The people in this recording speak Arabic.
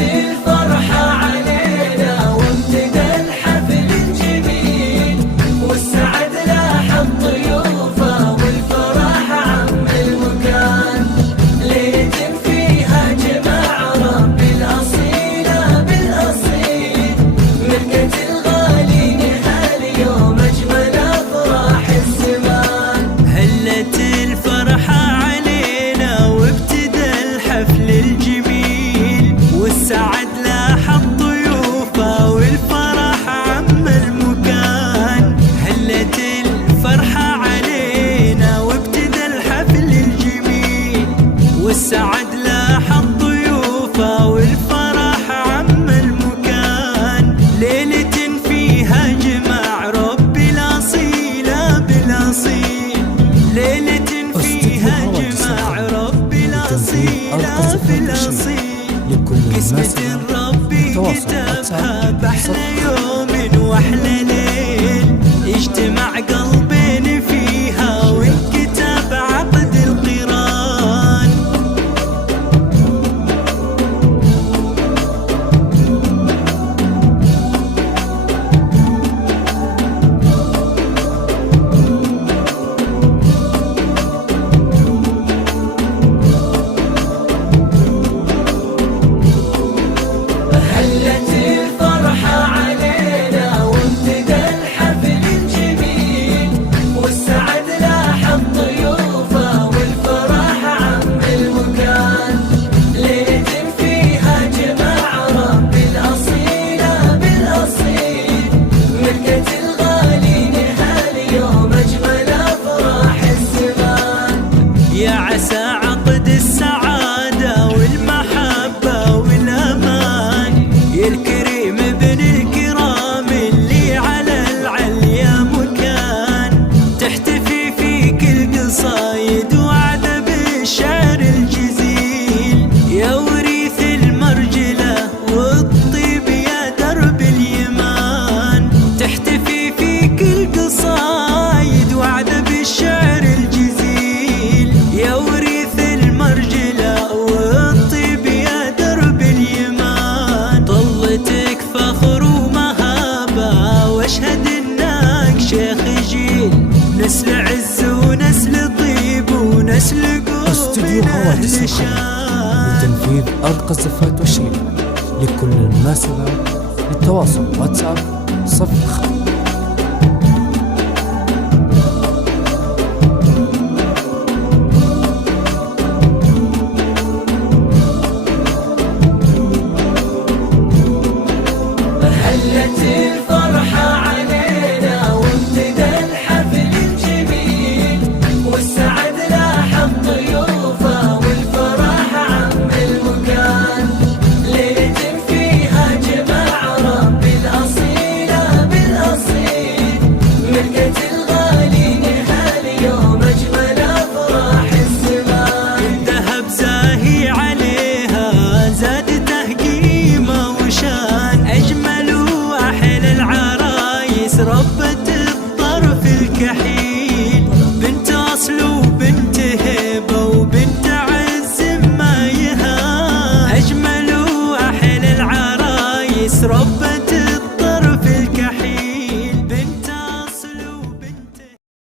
الفرحة علينا وابتدى الحفل الجميل، والسعد لاح الضيوفه والفرح عم المكان. ليلة فيها جمع رب الأصيلة بالأصيل، ملكة الغالي نهال يوم أجمل أفراح الزمان. هلت الفرحة علينا وابتدى الحفل الجميل، والسعد لاح الضيوفه والفرح عم المكان. هلت الفرحة علينا وابتدى الحفل الجميل، والسعد لاح الضيوفه والفرح عم المكان. ليلة فيها جمع ربي الأصيلة بالأصيل، ليلة فيها جمع ربي الأصيلة بالأصيل. قسمة ربي كتبها بأحلى يوم وأحلى ليل، اجتمع قلبين فيها وانكتب عقد القران. هلت الفرحة علينا وابتدى الحفل الجميل، والسعد لاح الضيوفه والفرح عم المكان. ليلة فيها جمع رب الأصيلة بالأصيل، ملكة الغالي نهال يوم أجمل أفراح الزمان. يا عسى عقد السعادة والمحبة والأمان، يا الكريم ابن الكرام اللي على العليا مكان. تحتفي فيك القصايد وعد بالشعر الجزيل، يا وريث المرجلة والطيب يا درب اليمان. تحتفي فيك القصايد وعد بالشعر الجزيل، يا وريث المرجلة والطيب يا درب اليمان. طلتك فخر ومهابة واشهد انك شيخ جيل، نسل عز ونسل طيب ونسل قوم من اهل شان. لتنفيذ أرقى الزفات والشيل لكل المناسبات. للتواصل واتساب 05